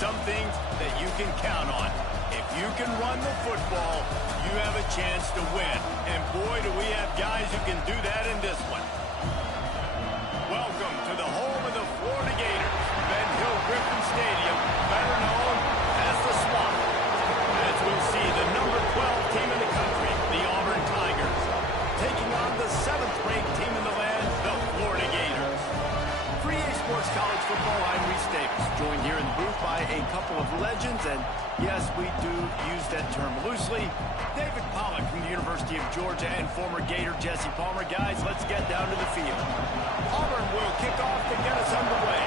some things that you can count on. If you can run the football, you have a chance to win. And boy, do we have guys who can do that in this one. Welcome to the home of the Florida Gators, Ben Hill Griffin Stadium, better known as the Swamp. As we'll see, the number 12 team in the country, the Auburn Tigers, taking on the 7th-ranked team in the land, the Florida Gators. For EA Sports College Football, I'm Reese Davis, joined here in the booth by a couple of legends, and yes, we do use that term loosely. David Pollock from the University of Georgia and former Gator Jesse Palmer. Guys, let's get down to the field. Auburn will kick off to get us underway.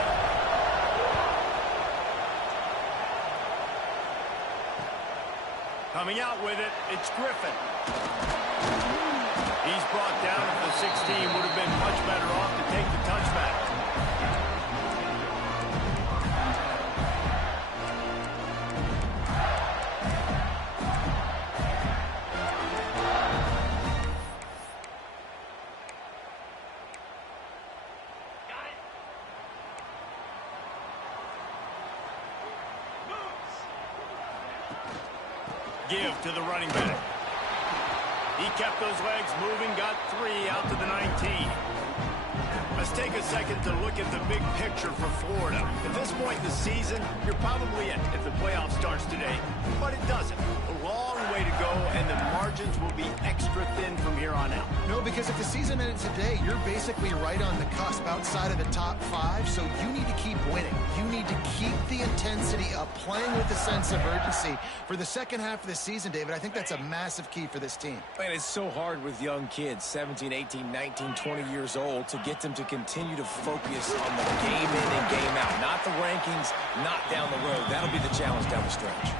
Coming out with it, it's Griffin. He's brought down at the 16. Would have been much better off to take the touchback. Give to the running back. He kept those legs moving, got 3 out to the 19. Let's take a second to look at the big picture for Florida. At this point in the season, you're probably in if the playoff starts today, but it doesn't. A long way to go, and the margins will be extra thin from here on out. No, because if the season ended today, you're basically right on the cusp outside of the top 5, so you need to keep winning. You need to keep the intensity up, playing with a sense of urgency. For the second half of the season, David, I think that's a massive key for this team. And it's so hard with young kids, 17, 18, 19, 20 years old, to get them to continue to focus on the game in and game out. Not the rankings, not down the road. That'll be the challenge down the stretch.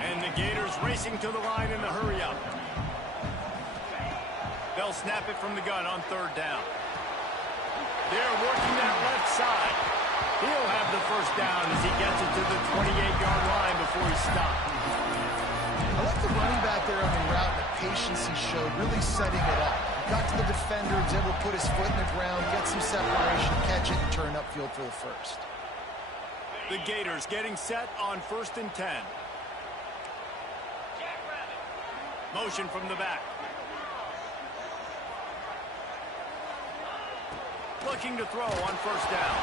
And the Gators racing to the line in the hurry up. They'll snap it from the gun on 3rd down. They're working that left side. He'll have the first down as he gets it to the 28-yard line before he stopped. I like the running back there on the route, the patience he showed, really setting it up. Got to the defender, was able to put his foot in the ground, get some separation, catch it, and turn upfield for the first. The Gators getting set on 1st and 10. Motion from the back. Looking to throw on 1st down.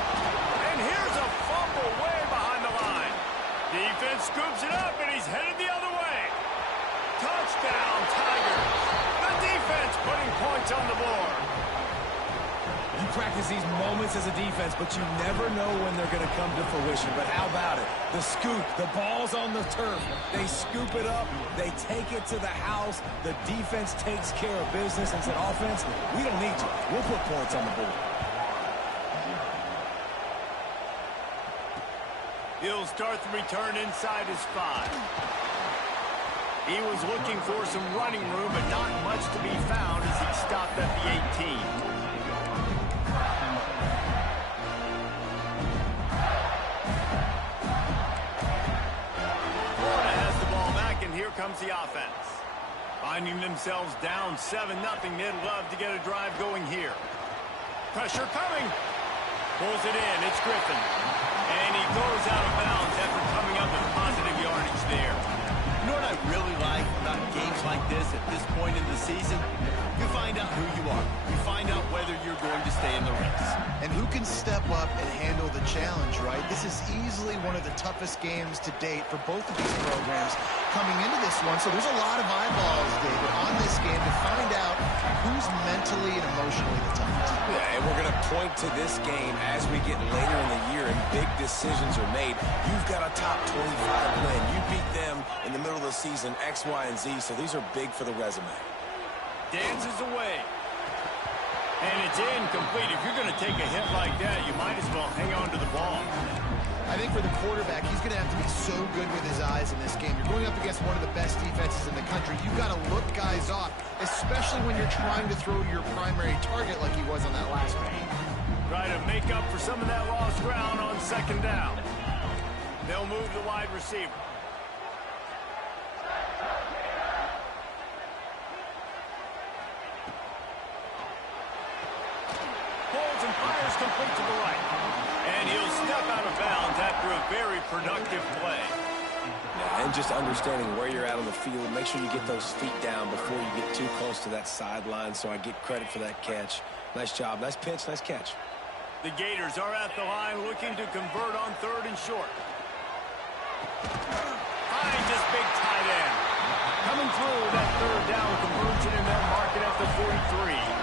And here's a fumble way behind the line. Defense scoops it up, and he's headed the other way. Touchdown, Tigers. The defense putting points on the board. You practice these moments as a defense, but you never know when they're going to come to fruition. But how about it? The scoop, the ball's on the turf. They scoop it up. They take it to the house. The defense takes care of business and said, offense, we don't need you. We'll put points on the board. He'll start the return inside his 5. He was looking for some running room, but not much to be found as he stopped at the 18. Florida has the ball back, and here comes the offense. Finding themselves down 7-0, they'd love to get a drive going here. Pressure coming. Pulls it in. It's Griffin. And he goes out of bounds after coming up with positive yardage there. You know what I really like about games like this at this point in the season? You find out who you are. You find out whether you're going to stay in the race. And who can step up and handle the challenge, right? This is easily one of the toughest games to date for both of these programs coming into this one. So there's a lot of eyeballs, David, on this game to find out who's mentally and emotionally the toughest. Yeah, and we're going to point to this game as we get later in the year and big decisions are made. You've got a top 25 win. You beat them in the middle of the season, X, Y, and Z, so these are big for the resume. Dances away. And it's incomplete. If you're going to take a hit like that, you might as well hang on to the ball. I think for the quarterback, he's going to have to be so good with his eyes in this game. You're going up against one of the best defenses in the country. You've got to look guys off, especially when you're trying to throw to your primary target like he was on that last one. Try to make up for some of that lost ground on 2nd down. They'll move the wide receiver. Pulls and fires complete to the right. And he'll step step out of bounds after a very productive play. And just understanding where you're at on the field. Make sure you get those feet down before you get too close to that sideline, so I get credit for that catch. Nice job. Nice pitch. Nice catch. The Gators are at the line looking to convert on 3rd and short. Finds this big tight end. Coming through that 3rd down conversion, and they'll mark it at the 43.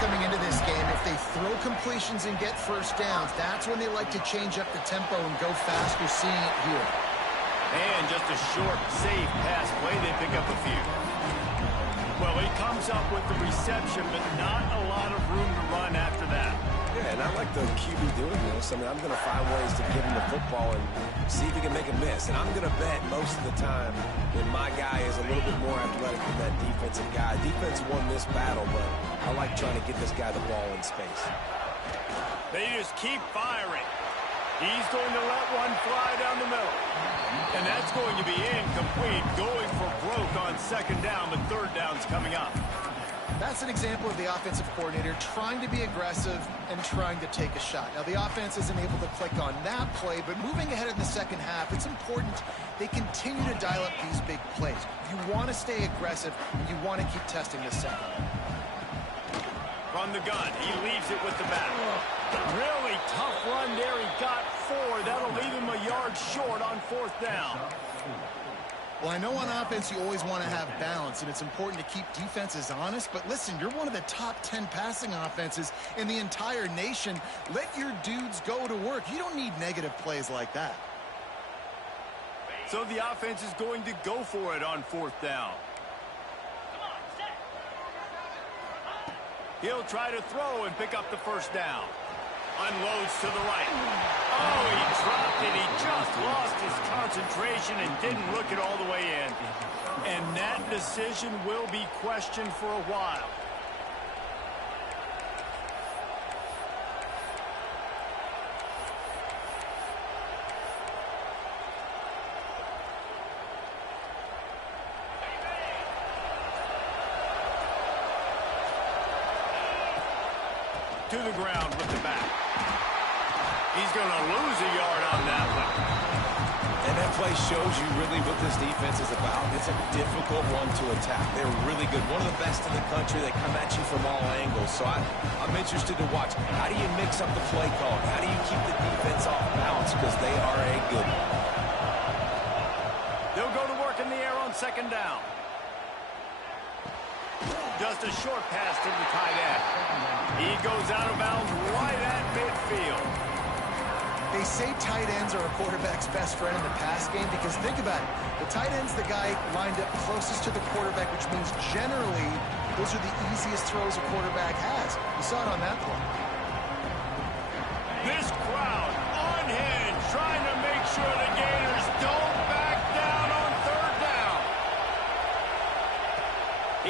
Coming into this game, if they throw completions and get first downs, that's when they like to change up the tempo and go fast. We're seeing it here. And just a short, safe pass play, they pick up a few. Well, he comes up with the reception, but not a lot of room to run after that. Yeah, and I like the QB doing this. I mean, I'm going to find ways to give him the football and see if he can make a miss. And I'm going to bet most of the time that my guy is a little bit more athletic than that defensive guy. Defense won this battle, but I like trying to get this guy the ball in space. They just keep firing. He's going to let one fly down the middle. And that's going to be incomplete, going for broke on 2nd down, but 3rd down's coming up. That's an example of the offensive coordinator trying to be aggressive and trying to take a shot. Now, the offense isn't able to click on that play, but moving ahead in the 2nd half, it's important they continue to dial up these big plays. You want to stay aggressive, and you want to keep testing the second. From the gun, he leaves it with the back. Really tough run there. He got 4. That'll leave him a yard short on 4th down. Well, I know on offense you always want to have balance, and it's important to keep defenses honest, but listen, you're one of the top 10 passing offenses in the entire nation. Let your dudes go to work. You don't need negative plays like that. So the offense is going to go for it on 4th down. He'll try to throw and pick up the 1st down. Unloads to the right. Oh, he dropped it. He just lost his concentration and didn't look it all the way in. And that decision will be questioned for a while. To the ground with the back. He's going to lose a yard on that one. And that play shows you really what this defense is about. It's a difficult one to attack. They're really good. One of the best in the country. They come at you from all angles. So I'm interested to watch. How do you mix up the play call? How do you keep the defense off balance? Because they are a good one. They'll go to work in the air on 2nd down. Just a short pass to the tight end. He goes out of bounds right at midfield. They say tight ends are a quarterback's best friend in the pass game because think about it. The tight end's the guy lined up closest to the quarterback, which means generally those are the easiest throws a quarterback has. You saw it on that play. This crowd unhinged, trying to make sure the Gators don't back down on 3rd down.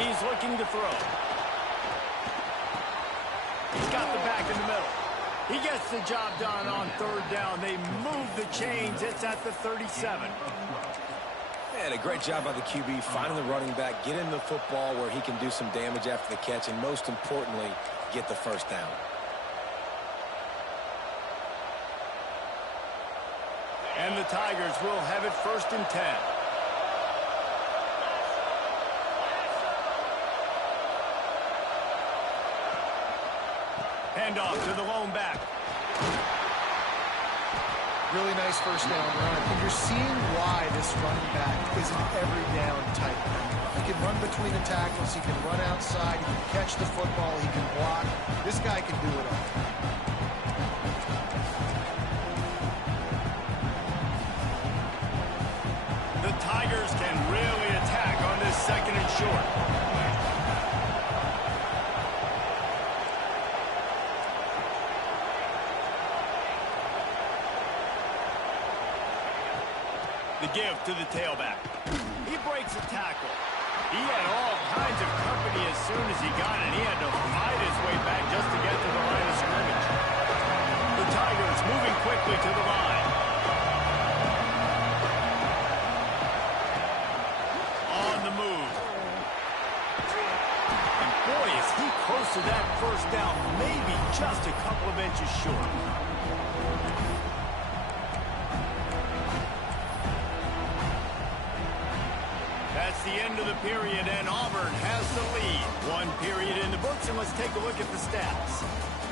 He's looking to throw. He's got the back in the middle. He gets the job done on 3rd down. They move the chains. It's at the 37. And a great job by the QB finding the running back, get him the football where he can do some damage after the catch, and most importantly, get the 1st down. And the Tigers will have it 1st and 10. Handoff to the lone back. Really nice 1st down run. And you're seeing why this running back is an every down type. He can run between the tackles. He can run outside. He can catch the football. He can block. This guy can do it all. The Tigers can really attack on this 2nd and short. The give to the tailback. He breaks a tackle. He had all kinds of company as soon as he got it. He had to fight his way back just to get to the line of scrimmage. The Tigers moving quickly to the line. On the move. And boy, is he close to that 1st down, maybe just a couple of inches short. That's the end of the period, and Auburn has the lead. One period in the books, and let's take a look at the stats.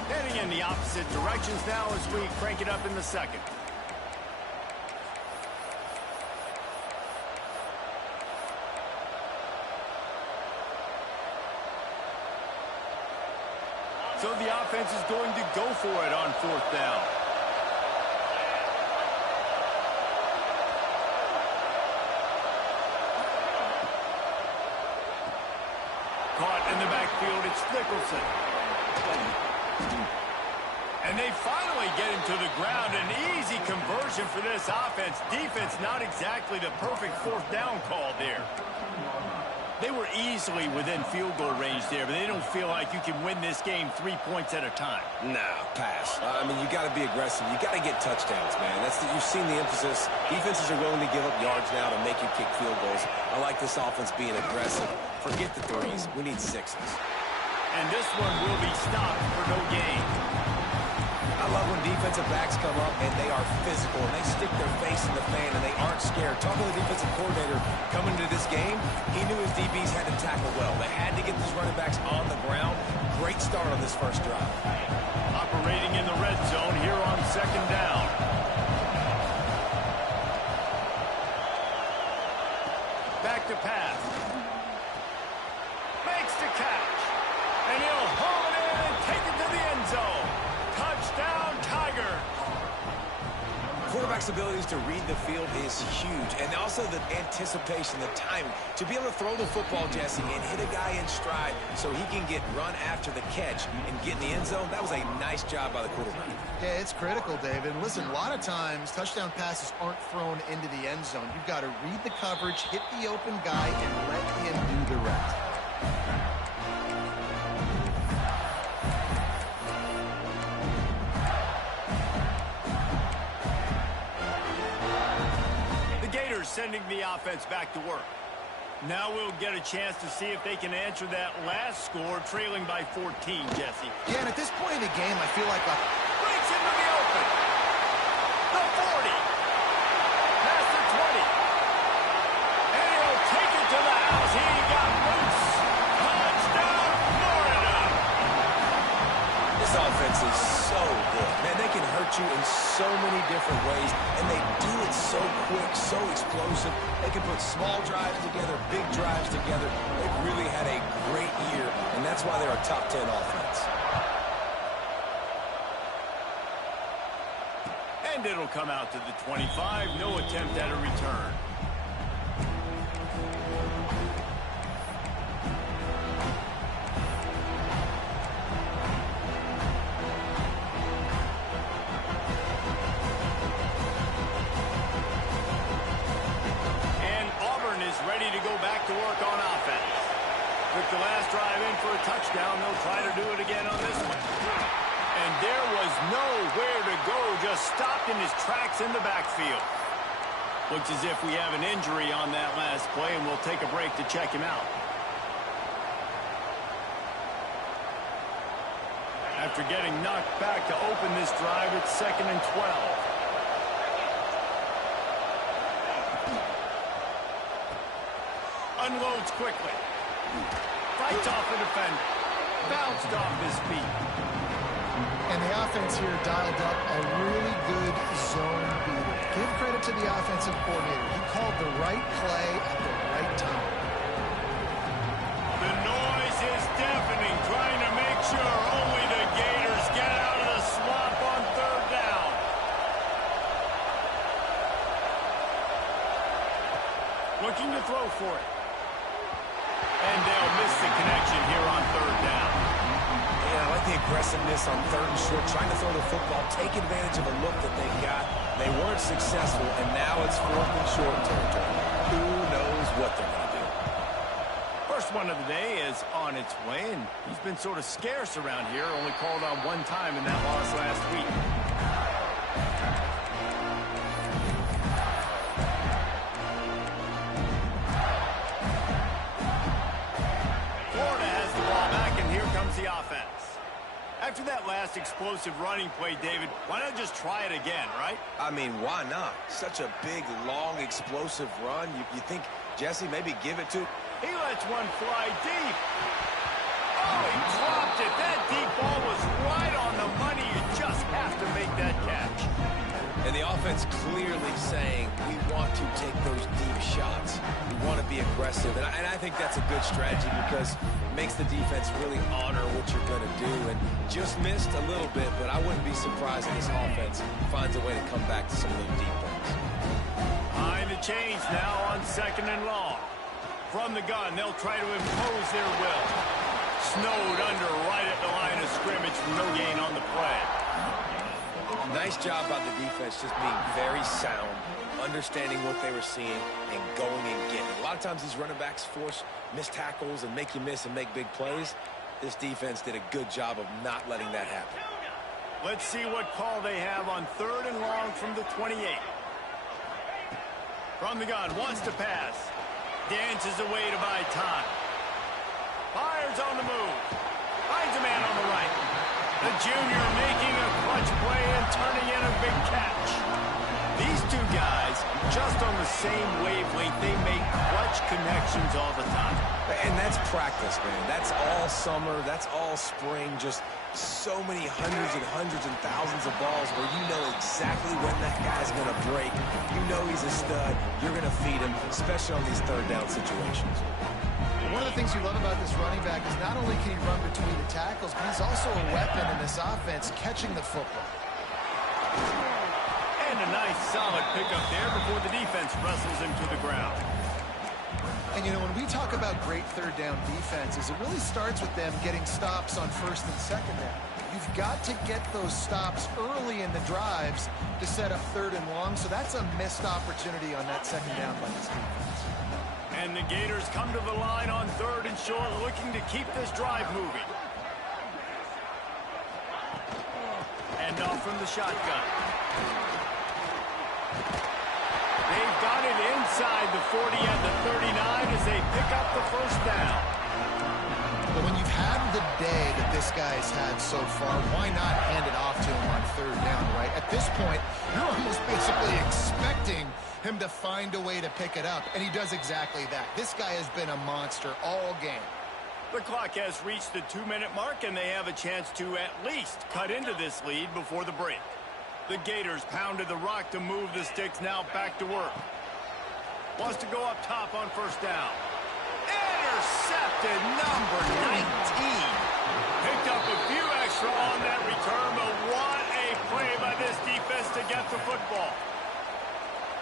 Heading in the opposite directions now as we crank it up in the second. So the offense is going to go for it on fourth down. Caught in the backfield, it's Nicholson. And they finally get him to the ground. An easy conversion for this offense. Defense not exactly the perfect fourth down call there. They were easily within field goal range there, but they don't feel like you can win this game 3 points at a time. No, pass. I mean, you got to be aggressive. You got to get touchdowns, man. You've seen the emphasis. Defenses are willing to give up yards now to make you kick field goals. I like this offense being aggressive. Forget the threes. We need sixes. And this one will be stopped for no gain. I love when defensive backs come up and they are physical and they stick their face in the fan and they aren't scared. Talking to the defensive coordinator coming into this game, he knew his DBs had to tackle well. They had to get these running backs on the ground. Great start on this first drive. Operating in the red zone here on second down. Back to pass. Makes the catch. And he'll haul it in and take it to the end zone. Touchdown, Tigers. Quarterback's abilities to read the field is huge, and also the anticipation, the timing. To be able to throw the football, Jesse, and hit a guy in stride so he can get run after the catch and get in the end zone, that was a nice job by the quarterback. Yeah, it's critical, David. Listen, a lot of times touchdown passes aren't thrown into the end zone. You've got to read the coverage, hit the open guy, and let him do the rest. Sending the offense back to work. Now we'll get a chance to see if they can answer that last score, trailing by 14, Jesse. Yeah, and at this point in the game, I feel like breaks into the open. The 40. Past the 20. And he'll take it to the house. He got loose. Touchdown, Florida. This offense is so good. Man, they can hurt you in so many different ways, and they do it so quick, so explosive. They can put small drives together, big drives together. They've really had a great year, and that's why they're a top 10 offense. And it'll come out to the 25. No attempt at a return. Ready to go back to work on offense. Took the last drive in for a touchdown. They'll try to do it again on this one. And there was nowhere to go, just stopped in his tracks in the backfield. Looks as if we have an injury on that last play, and we'll take a break to check him out. After getting knocked back to open this drive, it's 2nd and 12. Unloads quickly. Fights off the defender. Bounced off his feet. And the offense here dialed up a really good zone beater. Give credit to the offensive coordinator. He called the right play at the right time. The noise is deafening, trying to make sure only the Gators get out of the swamp on third down. Looking to throw for it. And they'll miss the connection here on third down. Yeah, I like the aggressiveness on 3rd and short, trying to throw the football, take advantage of a look that they got. They weren't successful, and now it's 4th and short territory. Who knows what they're going to do? First one of the day is on its way, and he's been sort of scarce around here, only called on one time in that loss last week. The offense. After that last explosive running play, David, why not just try it again, right? I mean, why not? Such a big, long, explosive run. You think Jesse, maybe give it to... He lets one fly deep. Oh, he dropped it. That deep ball was right on the money. You just have to make that catch. And the offense clearly saying, we want to take those deep shots. We want to be aggressive. And I think that's a good strategy because it makes the defense really honor what you're going to do. And just missed a little bit, but I wouldn't be surprised if this offense finds a way to come back to some of those deep ones. Behind the chains now on 2nd and long. From the gun, they'll try to impose their will. Snowed under right at the line of scrimmage. No gain on the play. Nice job by the defense just being very sound, understanding what they were seeing, and going and getting it. A lot of times these running backs force missed tackles and make you miss and make big plays. This defense did a good job of not letting that happen. Let's see what call they have on 3rd and long from the 28. From the gun, wants to pass. Dances away to buy time. Fires on the move. Finds a man on the right. The junior making a clutch play and turning in a big catch. These two guys, just on the same wavelength, they make clutch connections all the time. And that's practice, man. That's all summer. That's all spring. Just so many hundreds and thousands of balls where you know exactly when that guy's going to break. You know he's a stud. You're going to feed him, especially on these 3rd down situations. One of the things you love about this running back is not only can he run between the tackles, but he's also a weapon in this offense, catching the football. And a nice solid pickup there before the defense wrestles him to the ground. And, you know, when we talk about great 3rd down defenses, it really starts with them getting stops on 1st and 2nd down. You've got to get those stops early in the drives to set up 3rd and long, so that's a missed opportunity on that 2nd down by this defense. And the Gators come to the line on 3rd and short, looking to keep this drive moving. And off from the shotgun. They've got it inside the 40 and the 39 as they pick up the 1st down. But when you've had the day that this guy's had so far, why not hand it off to him on 3rd down, right? At this point, you're almost basically expecting him to find a way to pick it up, and he does exactly that. This guy has been a monster all game. The clock has reached the 2-minute mark, and they have a chance to at least cut into this lead before the break. The Gators pounded the rock to move the sticks, now back to work. Wants to go up top on 1st down. Intercepted, number 19. Picked up a few extra on that return, but what a play by this defense to get the football.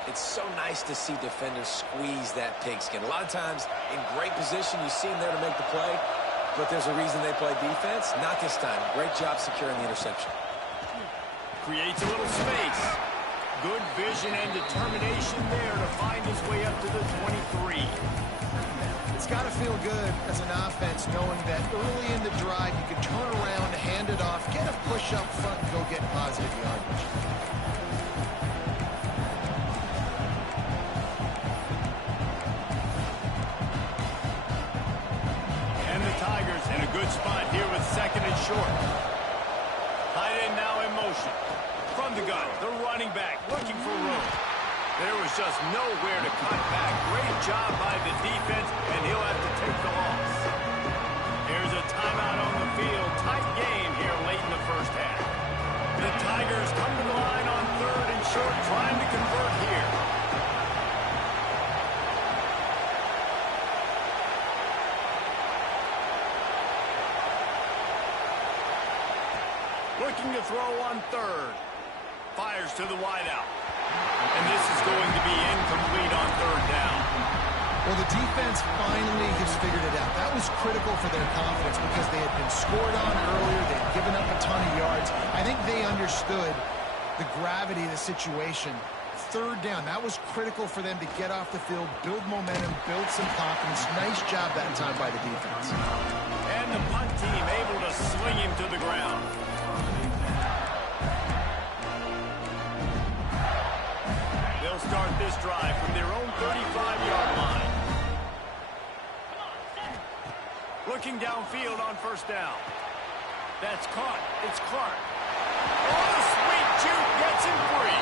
It's so nice to see defenders squeeze that pigskin. A lot of times, in great position, you see them there to make the play, but there's a reason they play defense. Not this time. Great job securing the interception. Creates a little space. Good vision and determination there to find his way up to the 23. It's got to feel good as an offense knowing that early in the drive you can turn around, hand it off, get a push up front, and go get positive yardage. And the Tigers in a good spot here with 2nd and short. Tight end now in motion. From the gun, the running back looking for room. There was just nowhere to cut back. Great job by the defense, and he'll have to take the loss. Here's a timeout on the field. Tight game here late in the 1st half. The Tigers come to the line on 3rd and short, trying to convert here. Looking to throw on 3rd. Fires to the wideout. And this is going to be incomplete on 3rd down. Well, the defense finally has figured it out. That was critical for their confidence because they had been scored on earlier. They had given up a ton of yards. I think they understood the gravity of the situation. 3rd down, that was critical for them to get off the field, build momentum, build some confidence. Nice job that time by the defense. And the punt team able to sling him to the ground. They'll start this drive from their own 35-yard line. Looking downfield on 1st down. That's caught. It's Clark. Oh, the sweet juke gets him free.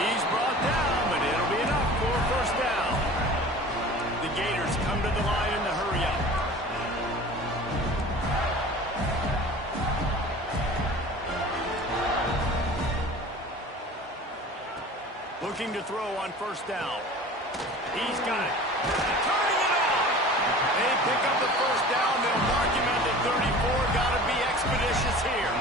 He's brought down, but it'll be enough for 1st down. Looking to throw on first down. He's got it. Turning it on. They pick up the first down. They'll mark him at the 34. Got to be expeditious here.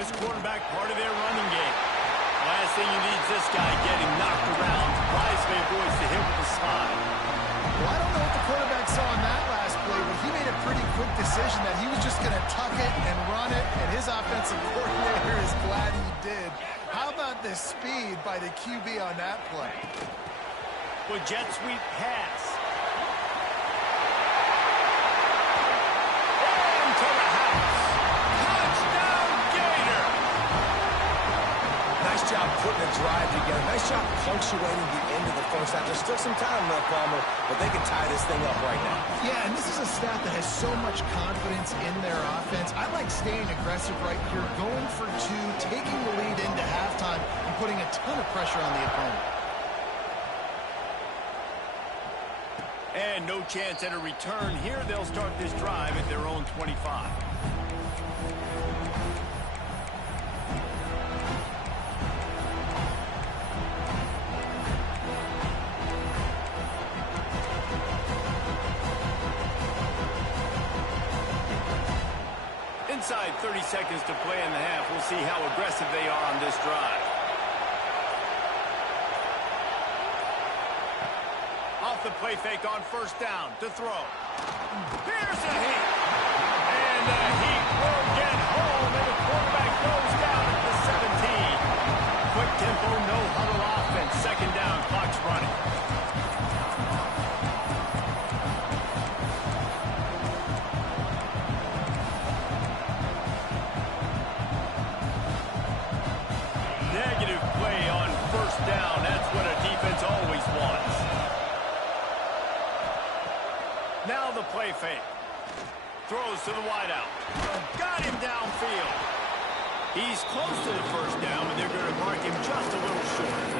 This quarterback part of their running game. Last thing you need is this guy getting knocked around. Wisely avoids the hit with the slide. Well, I don't know what the quarterback saw on that last play, but he made a pretty quick decision that he was just going to tuck it and run it, and his offensive coordinator is glad he did. How about the speed by the QB on that play? With jet sweep pass. Into the house. Touchdown, Gator. Nice job putting a drive together. Nice job punctuating the end of the first half. There's still some time left, Palmer, but they can tie this thing up right now. Yeah, and this is a staff that has so much confidence in their offense. I like staying aggressive right here, going for two, taking the lead into halftime, and putting a ton of pressure on the opponent. And no chance at a return here. They'll start this drive at their own 25. Inside 30 seconds to play in the half. We'll see how aggressive they are on this drive. Off the play fake on first down to throw. Here's a heat. And the heat will get home, and the quarterback goes down at the 17. Quick tempo, no huddle offense. Second down, clock's running. Negative play on first down. That's what a defense always wants. Now the play fake. Throws to the wideout. Got him downfield. He's close to the first down, but they're going to mark him just a little short.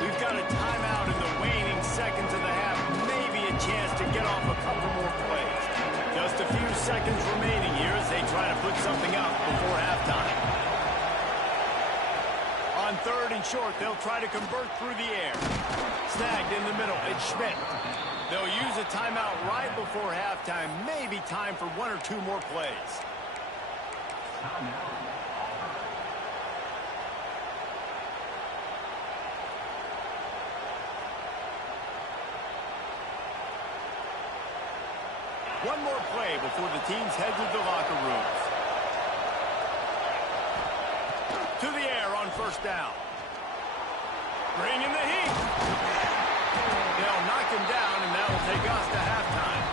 We've got a timeout in the waning seconds of the half. Maybe a chance to get off a couple more plays. Just a few seconds remaining here as they try to put something up before halftime. On third and short, they'll try to convert through the air. Snagged in the middle. It's Schmidt. They'll use a timeout right before halftime. Maybe time for one or two more plays. One more play before the teams head to the locker rooms. To the air on first down. Bring in the heat. They'll knock him down, and that will take us to halftime.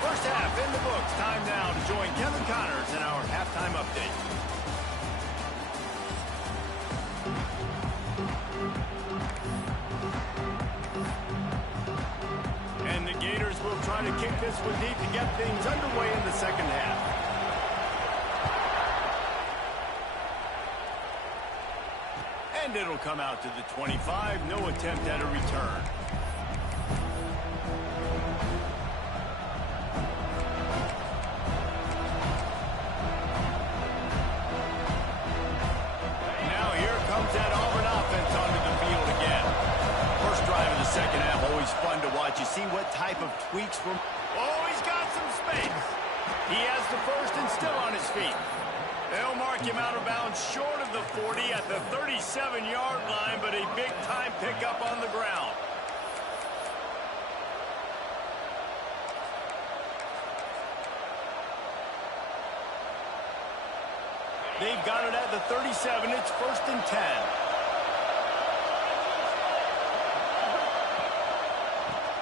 First half in the books. Time now to join Kevin Connors in our halftime update. And the Gators will try to kick this one deep to get things underway in the second half. And it'll come out to the 25. No attempt at a return. Now here comes that Auburn offense onto the field again. First drive of the second half, always fun to watch. You see what type of tweaks from... Oh, he's got some space. He has the first and still on his feet. They'll mark him out of bounds short of the 40 at the 37-yard line, but a big-time pickup on the ground. They've got it at the 37. It's first and 10.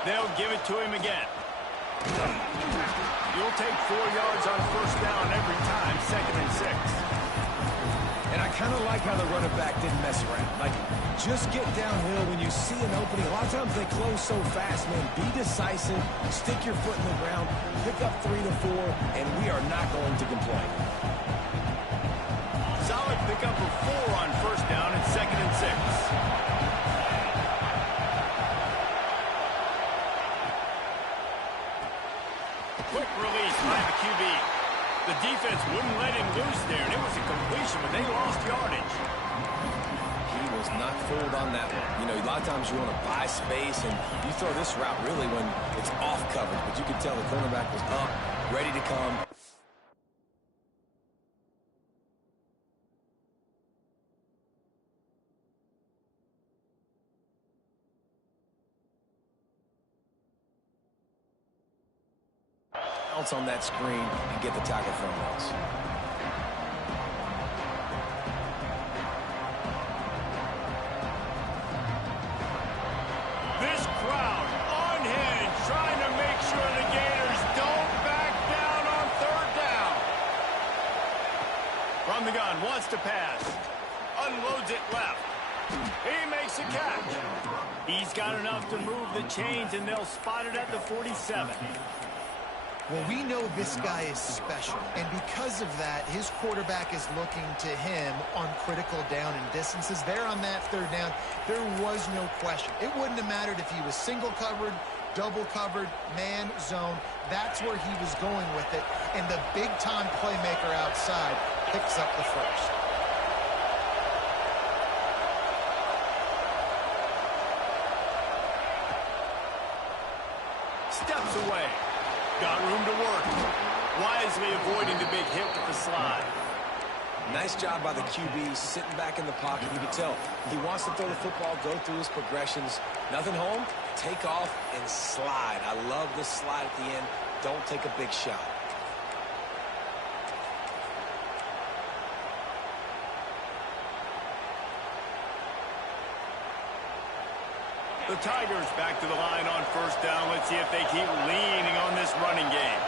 They'll give it to him again. You'll take 4 yards on first down every time, second and 6. And I kind of like how the running back didn't mess around. Like, just get downhill when you see an opening. A lot of times they close so fast, man. Be decisive, stick your foot in the ground, pick up 3 to 4, and we are not going to complain. Solid pickup of 4 on first down and second and 6. Quick release by the QB. The defense wouldn't let him loose there, and it was a completion, but they lost yardage. He was not fooled on that one. You know, a lot of times you want to buy space, and you throw this route really when it's off coverage. But you could tell the cornerback was up, ready to come. Bounce on that screen and get the tackle from us. This crowd unhinged, trying to make sure the Gators don't back down on third down. From the gun, wants to pass. Unloads it left. He makes a catch. He's got enough to move the chains, and they'll spot it at the 47. Well, we know this guy is special, and because of that, his quarterback is looking to him on critical down and distances. There on that third down, there was no question. It wouldn't have mattered if he was single covered, double covered, man, zone. That's where he was going with it, and the big-time playmaker outside picks up the first. Steps away. Got room to work. Wisely avoiding the big hit with the slide. Nice job by the QB, sitting back in the pocket. You can tell he wants to throw the football, go through his progressions. Nothing home, take off and slide. I love this slide at the end. Don't take a big shot. The Tigers back to the line on first down. Let's see if they keep leaning on this running game.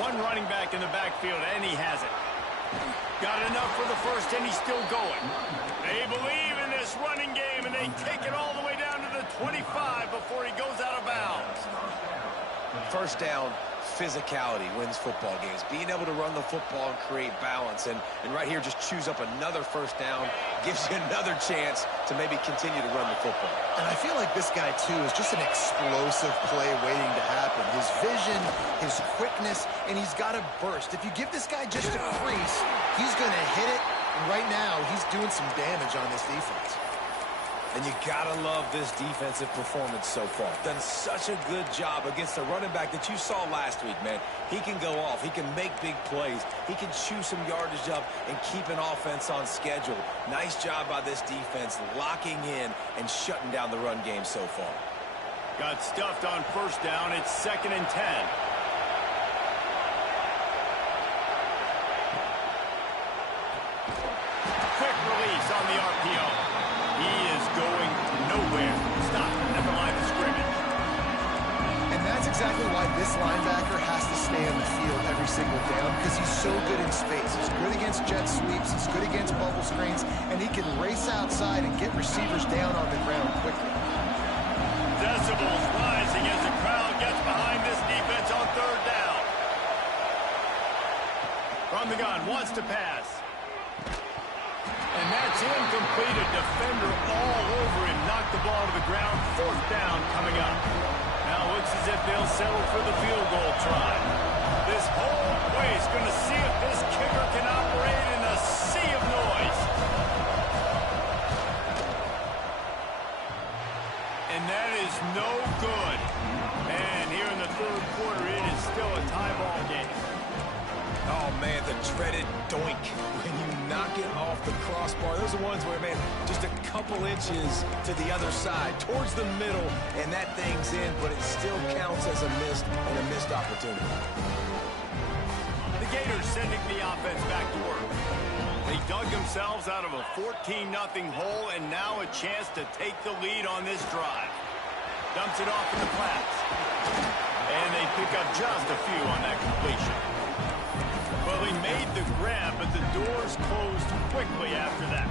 One running back in the backfield, and he has it. Got enough for the first, and he's still going. They believe in this running game, and they take it all the way down to the 25 before he goes out of bounds. First down, physicality wins football games. Being able to run the football and create balance. And right here, just choose up another first down. Gives you another chance to maybe continue to run the football. And I feel like this guy, too, is just an explosive play waiting to happen. His vision, his quickness, and he's got a burst. If you give this guy just a crease, he's going to hit it. And right now, he's doing some damage on this defense. And you gotta love this defensive performance so far. Done such a good job against the running back that you saw last week, man. He can go off. He can make big plays. He can chew some yardage up and keep an offense on schedule. Nice job by this defense locking in and shutting down the run game so far. Got stuffed on first down. It's 2nd and 10. Quick release on the RPO. He is going nowhere. Stop at the line of scrimmage. And that's exactly why this linebacker has to stay on the field every single down, because he's so good in space. He's good against jet sweeps. He's good against bubble screens. And he can race outside and get receivers down on the ground quickly. Decibels rising as the crowd gets behind this defense on third down. From the gun, wants to pass. And that's incomplete. A defender all over him. Knocked the ball to the ground. 4th down coming up. Now it looks as if they'll settle for the field goal try. This whole place going to see if this kicker can operate in a sea of noise. And that is no good. And here in the 3rd quarter, it is still a tie ball game. Oh, man, the dreaded doink when you knock it off the crossbar. Those are ones where, man, just a couple inches to the other side, towards the middle, and that thing's in, but it still counts as a missed and a missed opportunity. The Gators sending the offense back to work. They dug themselves out of a 14-0 hole, and now a chance to take the lead on this drive. Dumps it off in the flats. And they pick up just a few on that completion. Well, he made the grab, but the doors closed quickly after that.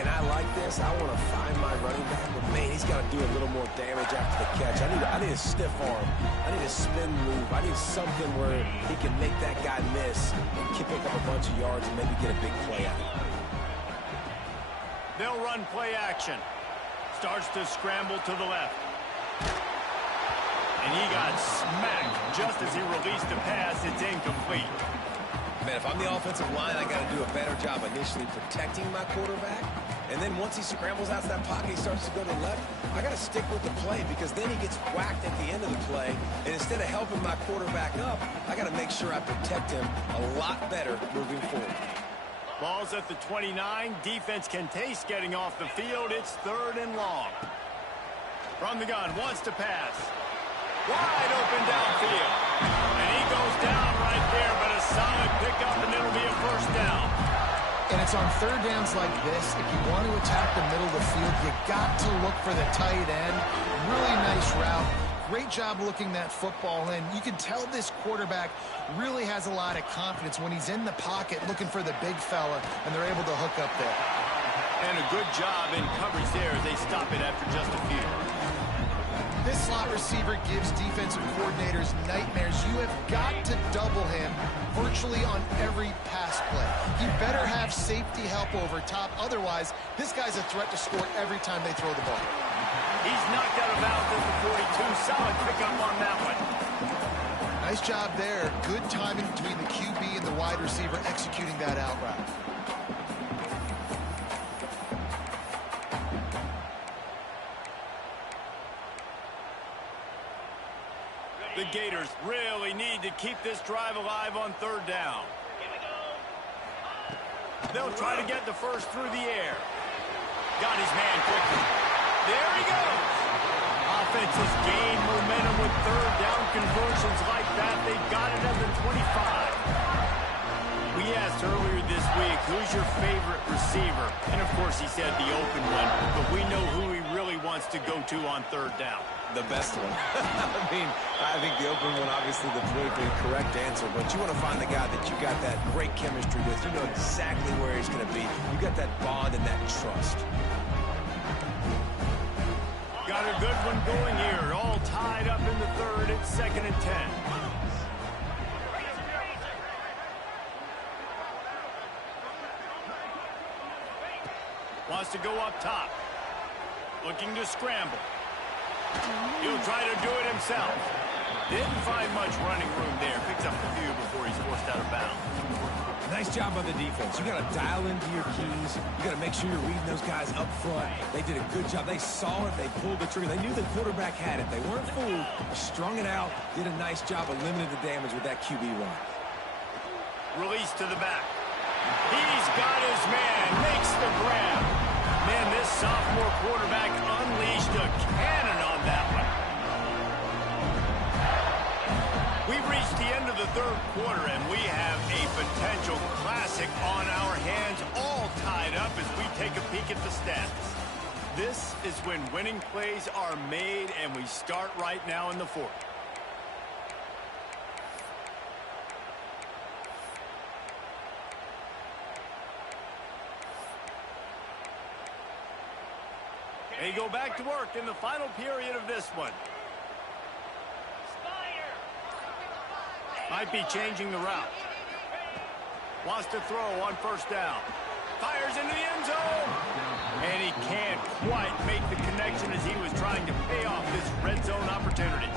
And I like this. I want to find my running back, but man, he's got to do a little more damage after the catch. I need a stiff arm. I need a spin move. I need something where he can make that guy miss and pick up a bunch of yards and maybe get a big play out of it. They'll run play action. Starts to scramble to the left. And he got smacked just as he released the pass. It's incomplete. Man, if I'm the offensive line, I got to do a better job initially protecting my quarterback. And then once he scrambles out of that pocket, he starts to go to the left, I got to stick with the play because then he gets whacked at the end of the play. And instead of helping my quarterback up, I got to make sure I protect him a lot better moving forward. Ball's at the 29. Defense can taste getting off the field. It's 3rd and long. From the gun, wants to pass. Wide open downfield. And he goes down right there, but a solid pickup, and it'll be a first down. And it's on 3rd downs like this. If you want to attack the middle of the field, you got to look for the tight end. Really nice route. Great job looking that football in. You can tell this quarterback really has a lot of confidence when he's in the pocket looking for the big fella, and they're able to hook up there. And a good job in coverage there as they stop it after just a few. This slot receiver gives defensive coordinators nightmares. You have got to double him virtually on every pass play. He better have safety help over top. Otherwise, this guy's a threat to score every time they throw the ball. He's knocked out of bounds at the 42. Solid pickup on that one. Nice job there. Good timing between the QB and the wide receiver executing that out route. The Gators really need to keep this drive alive on 3rd down. They'll try to get the first through the air. Got his man quickly. There he goes. Offense has gained momentum with 3rd down conversions like that. They've got it at the 25. We asked earlier this week, who's your favorite receiver? And, of course, he said the open one, but we know who he really wants to go to on 3rd down. The best one. I think the open one, obviously the politically correct answer, but you want to find the guy that you got that great chemistry with. You know exactly where he's going to be. You got that bond and that trust. Got a good one going here. All tied up in the 3rd. It's 2nd and 10. Wants to go up top. Looking to scramble. He'll try to do it himself. Didn't find much running room there. Picks up a few before he's forced out of bounds. Nice job by the defense. You got to dial into your keys. You got to make sure you're reading those guys up front. They did a good job. They saw it. They pulled the trigger. They knew the quarterback had it. They weren't fooled. Strung it out. Did a nice job of limiting the damage with that QB run. Release to the back. He's got his man. Makes the grab. Man, this sophomore quarterback unleashed a cannon on that one. We've reached the end of the 3rd quarter, and we have a potential classic on our hands, all tied up as we take a peek at the stats. This is when winning plays are made, and we start right now in the 4th. They go back to work in the final period of this one. Might be changing the route. Wants to throw on 1st down. Fires into the end zone. And he can't quite make the connection as he was trying to pay off this red zone opportunity.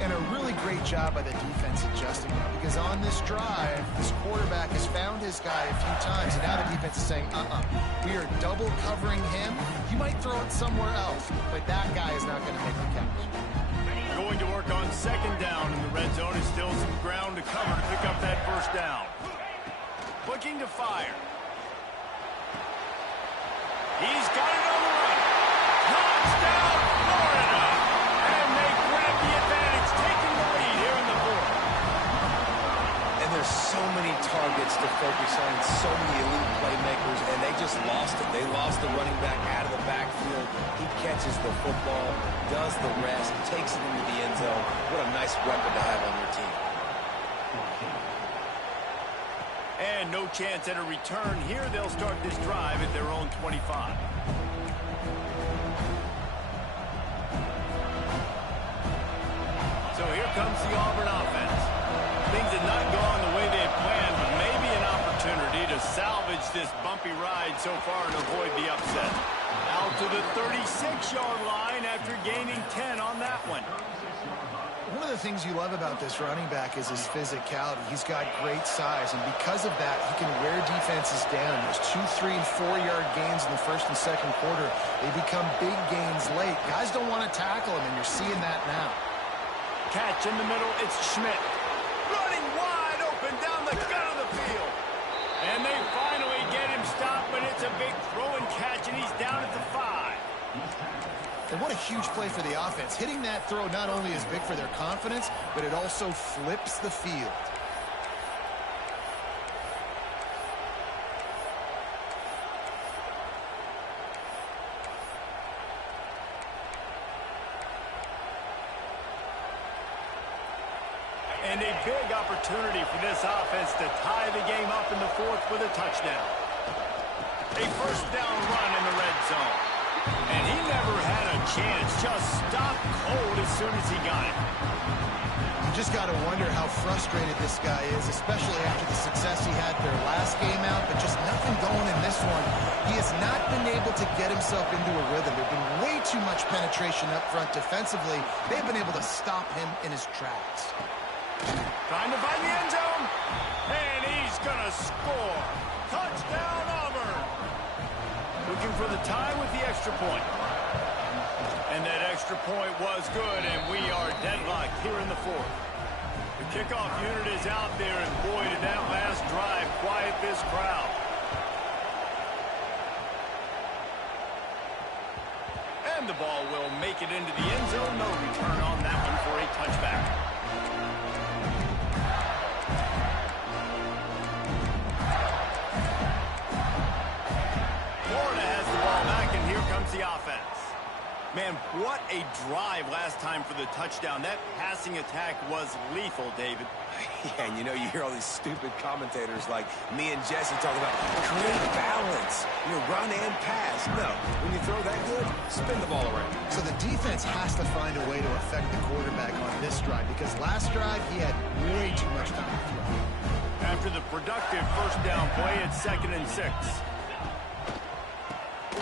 And a really great job by the defense adjusting now, because on this drive, this quarterback has found his guy a few times, and now the defense is saying, we are double covering him. You might throw it somewhere else, but that guy is not going to make the catch. Going to work on 2nd down in the red zone. Is still some ground to cover to pick up that 1st down. Looking to fire. He's got it on the run. Touchdown, Florida! And they grab the advantage, taking the lead here in the 4th. And there's so many targets to focus on, so many elite playmakers, and they just lost it. They lost the running back out of the backfield. He catches the football, does the rest, takes it into the end zone. What a nice weapon to have on your team. And no chance at a return here. They'll start this drive at their own 25. So here comes the Auburn offense. Things had not gone the way they had planned, but maybe an opportunity to salvage this bumpy ride so far and avoid the upset. Out to the 36-yard line after gaining 10 on that one. One of the things you love about this running back is his physicality. He's got great size, and because of that, he can wear defenses down. Those 2, 3, and 4-yard gains in the first and second quarter, they become big gains late. Guys don't want to tackle him, and you're seeing that now. Catch in the middle, it's Schmidt. Running wide open down the gut of the field. And they finally get him stopped, but it's a big throw and catch, and he's down at the 5. And what a huge play for the offense. Hitting that throw not only is big for their confidence, but it also flips the field. And a big opportunity for this offense to tie the game up in the 4th with a touchdown. A first down run in the red zone. And he never had a chance, just stopped cold as soon as he got it. You just got to wonder how frustrated this guy is, especially after the success he had their last game out, but just nothing going in this one. He has not been able to get himself into a rhythm. There's been way too much penetration up front defensively. They've been able to stop him in his tracks. Trying to find the end zone, and he's going to score. Touchdown, Auburn. Looking for the tie with the extra point. And that extra point was good, and we are deadlocked here in the 4th. The kickoff unit is out there, and boy, did that last drive quiet this crowd. And the ball will make it into the end zone. No return on that one for a touchback. The offense. Man, what a drive last time for the touchdown. That passing attack was lethal, David. Yeah, and you hear all these stupid commentators like me and Jesse talking about create balance, run and pass. No, when you throw that good, spin the ball around. So the defense has to find a way to affect the quarterback on this drive, because last drive he had way too much time to throw. After the productive first down play, it's 2nd and 6.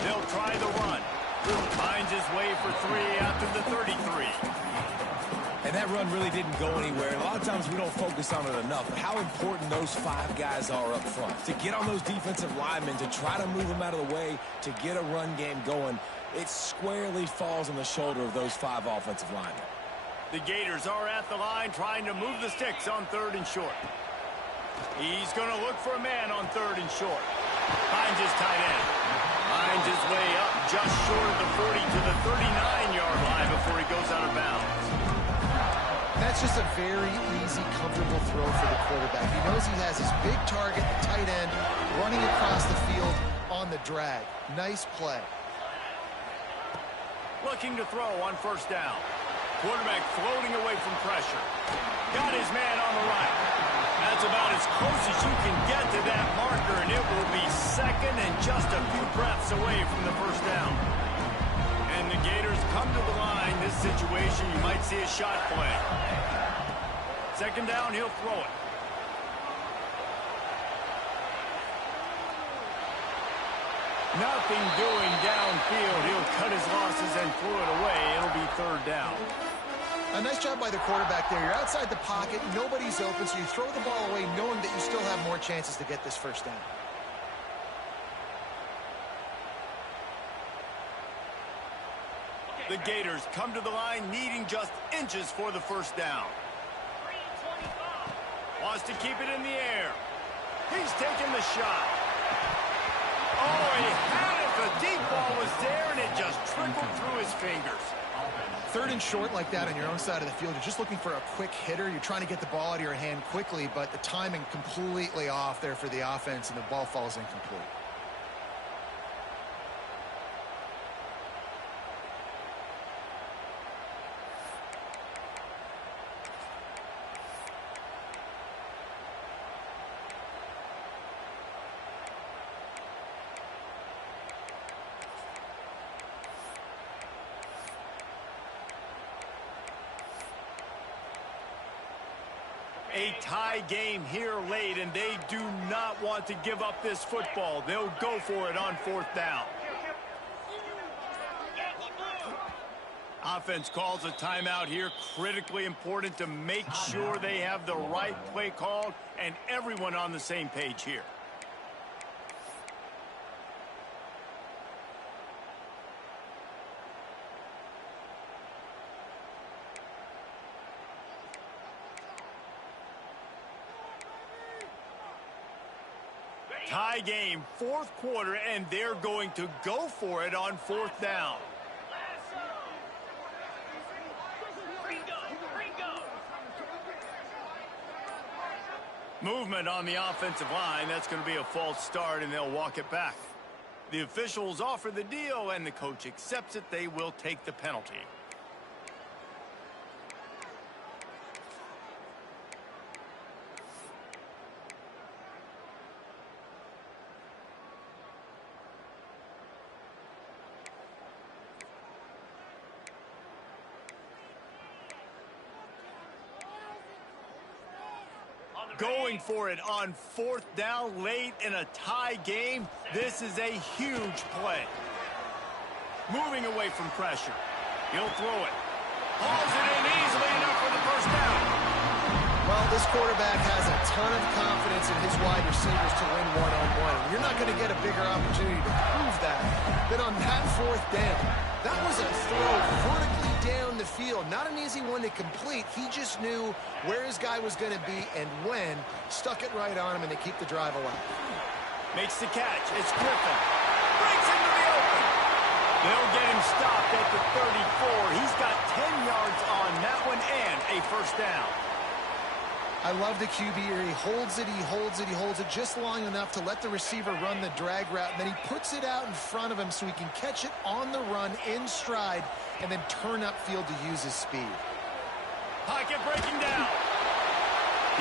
They'll try the run. Finds his way for 3 after the 33. And that run really didn't go anywhere. A lot of times we don't focus on it enough, but how important those 5 guys are up front. To get on those defensive linemen, to try to move them out of the way, to get a run game going, it squarely falls on the shoulder of those 5 offensive linemen. The Gators are at the line trying to move the sticks on 3rd and short. He's going to look for a man on 3rd and short. Finds his tight end. Finds his way up just short of the 40 to the 39-yard line before he goes out of bounds. That's just a very easy, comfortable throw for the quarterback. He knows he has his big target, the tight end, running across the field on the drag. Nice play. Looking to throw on first down. Quarterback floating away from pressure. Got his man on the right. That's about as close as you can get to that marker, and it will be 2nd and just a few breaths away from the first down. And the Gators come to the line. This situation, you might see a shot play. 2nd down, he'll throw it. Nothing doing downfield. He'll cut his losses and throw it away. It'll be 3rd down. A nice job by the quarterback there. You're outside the pocket, nobody's open, so you throw the ball away knowing that you still have more chances to get this first down. The Gators come to the line needing just inches for the first down. Wants to keep it in the air. He's taking the shot. Oh, he had it. The deep ball was there, and it just trickled through his fingers. 3rd and short like that on your own side of the field, you're just looking for a quick hitter. You're trying to get the ball out of your hand quickly, but the timing completely off there for the offense, and the ball falls incomplete. A tie game here late, and they do not want to give up this football. They'll go for it on 4th down. Offense calls a timeout here. Critically important to make sure they have the right play called and everyone on the same page here. Tie game, fourth quarter, and they're going to go for it on fourth down. Movement on the offensive line. That's going to be a false start, and they'll walk it back. The officials offer the deal, and the coach accepts it. They will take the penalty. Going for it on fourth down late in a tie game. This is a huge play. Moving away from pressure. He'll throw it. Hauls it in easily enough for the first down. Well, this quarterback has a ton of confidence in his wide receivers to win one-on-one. You're not going to get a bigger opportunity to prove that than on that fourth down. That was a throw vertically down the field. Not an easy one to complete. He just knew where his guy was going to be and when. Stuck it right on him, and they keep the drive alive. Makes the catch. It's Griffin. Breaks into the open. They'll get him stopped at the 34. He's got 10 yards on that one and a first down. I love the QB here. He holds it, he holds it, he holds it just long enough to let the receiver run the drag route, and then he puts it out in front of him so he can catch it on the run in stride and then turn upfield to use his speed. Pocket breaking down.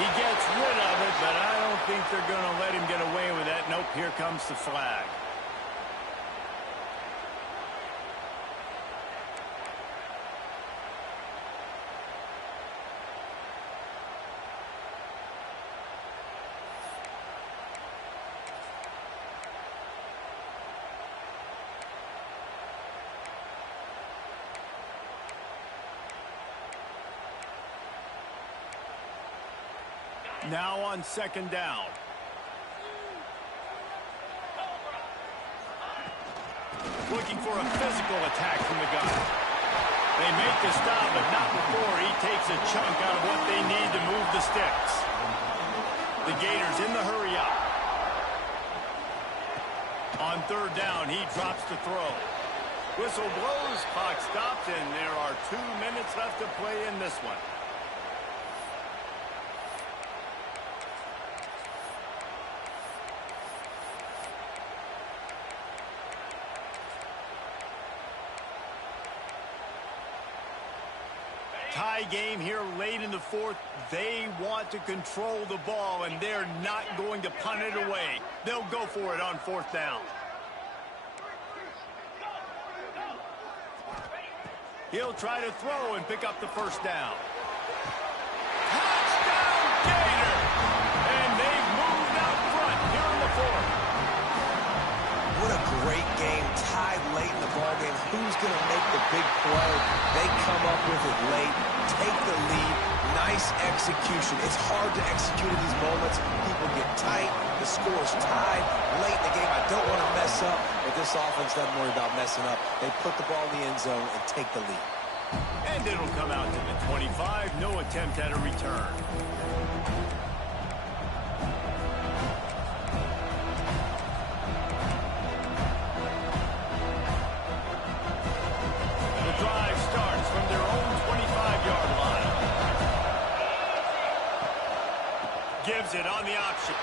He gets rid of it, but I don't think they're going to let him get away with that. Nope, here comes the flag. Now on second down. Looking for a physical attack from the guy. They make the stop, but not before he takes a chunk out of what they need to move the sticks. The Gators in the hurry up. On third down, he drops the throw. Whistle blows, clock stops, and there are 2 minutes left to play in this one. Tie game here late in the fourth. They want to control the ball, and they're not going to punt it away. They'll go for it on fourth down. He'll try to throw and pick up the first down. Touchdown, Gator! And they've moved out front here in the fourth. What a great game, tied late in the ballgame. Who's going to make the big play? They come up with it late, take the lead. Nice execution. It's hard to execute in these moments. People get tight. The score's tied late in the game. I don't want to mess up, but this offense doesn't worry about messing up. They put the ball in the end zone and take the lead. And it'll come out to the 25. No attempt at a return. The drive starts from their own 25-yard line. Gives it on the option.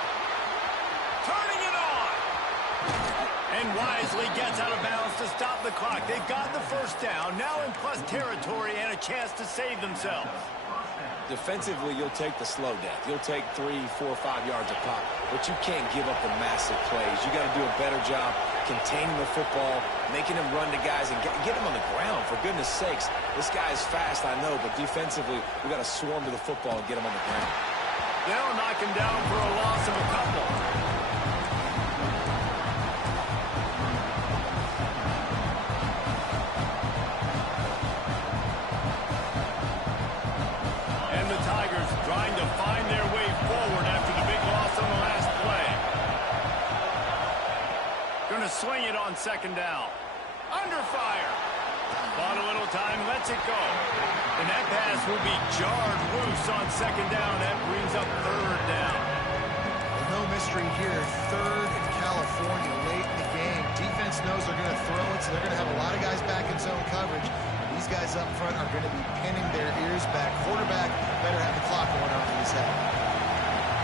Turning it on. And wisely gets out of bounds to stop the clock. They've got the first down, now in plus territory and a chance to save themselves. Defensively, you'll take the slow death. You'll take 3, 4, 5 yards a pop, but you can't give up the massive plays. You got to do a better job containing the football, making him run to guys and get him on the ground. For goodness sakes, this guy is fast, I know, but defensively, we got to swarm to the football and get him on the ground. They'll knock him down for a loss of a couple. second down. Under fire. Bought a little time, lets it go. And that pass will be jarred loose on second down. That brings up third down. Well, no mystery here. Third in California late in the game. Defense knows they're going to throw it, so they're going to have a lot of guys back in zone coverage. These guys up front are going to be pinning their ears back. Quarterback better have the clock going off in his head.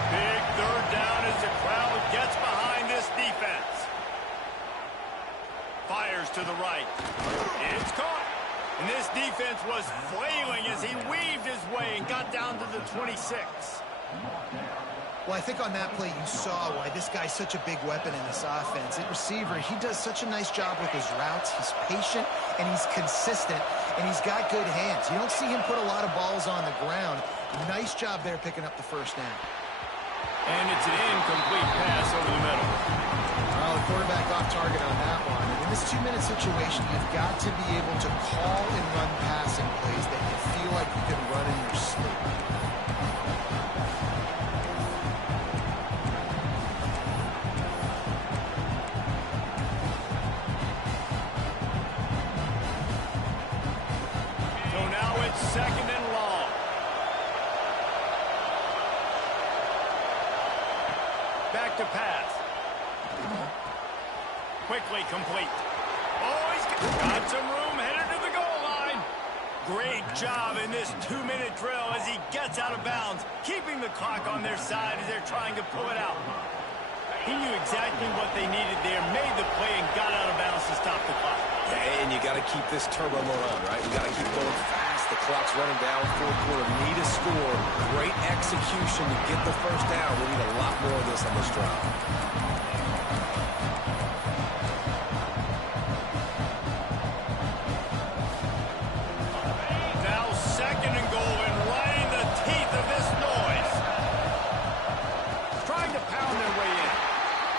Big third down as the crowd gets behind this defense. Fires to the right. It's caught. And this defense was flailing as he weaved his way and got down to the 26. Well, I think on that play you saw why this guy's such a big weapon in this offense. At receiver, he does such a nice job with his routes. He's patient, and he's consistent, and he's got good hands. You don't see him put a lot of balls on the ground. Nice job there picking up the first down. And it's an incomplete pass over the middle. Well, the quarterback off target on that one. And in this 2-minute situation, you've got to be able to call and run passing plays that you feel like you can run in your sleep. So now it's second and long. Back to pass. Quickly complete. Oh, he's got some room, headed to the goal line. Great job in this 2-minute drill as he gets out of bounds, keeping the clock on their side as they're trying to pull it out. He knew exactly what they needed there, made the play, and got out of bounds to stop the clock. Yeah, and you got to keep this turbo mode on, right? You got to keep going fast. The clock's running down, fourth quarter. Need a score. Great execution to get the first down. We need a lot more of this on this drive. Now second and goal and right in the teeth of this noise. Trying to pound their way in.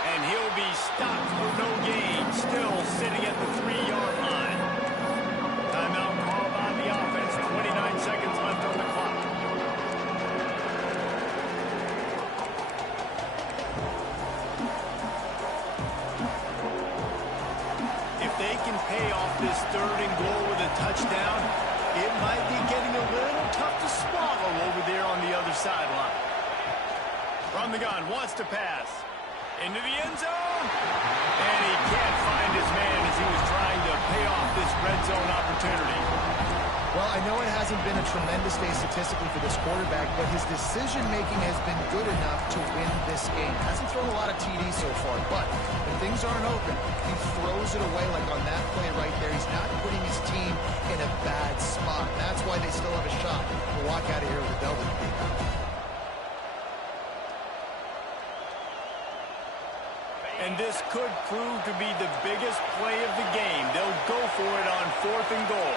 And he'll be stopped for no gain. Still sitting at the 3-yard line. Timeout called by the offense. 29 seconds left on the clock. If they can pay off this third and goal with a touchdown, it might be getting a little tough to swallow over there on the other sideline. From the gun, wants to pass. Into the end zone. And he can't find his man as he was trying to pay off this red zone opportunity. Well, I know it hasn't been a tremendous day statistically for this quarterback, but his decision-making has been good enough to win this game. Hasn't thrown a lot of TDs so far, but when things aren't open, he throws it away like on that play right there. He's not putting his team in a bad spot. That's why they still have a shot to walk out of here with a W. And this could prove to be the biggest play of the game. They'll go for it on fourth and goal.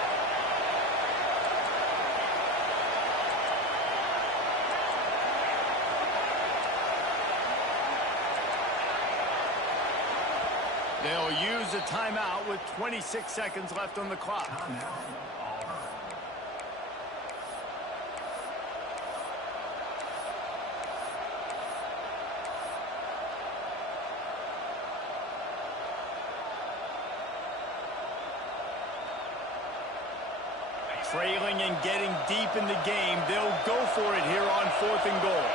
They'll use a timeout with 26 seconds left on the clock. Trailing and getting deep in the game, they'll go for it here on fourth and goal.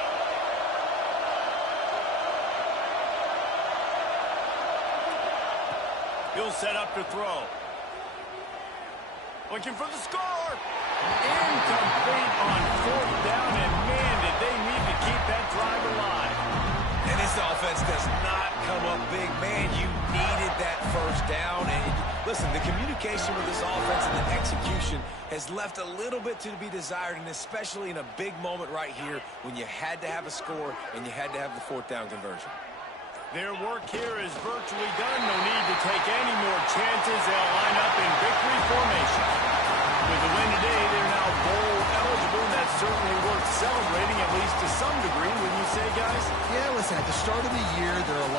He'll set up to throw. Looking for the score. Incomplete on fourth down, and man, did they need to keep that drive alive. And this offense does not come up big. Man, you needed that first down. And listen, the communication with this offense and the execution has left a little bit to be desired, and especially in a big moment right here when you had to have a score and you had to have the fourth down conversion. Their work here is virtually done. No need to take any more chances. They'll line up in victory formation. With the win today, they're now bowl eligible, and that's certainly worth celebrating, at least to some degree, wouldn't you say, guys? Yeah, listen, at the start of the year, there are a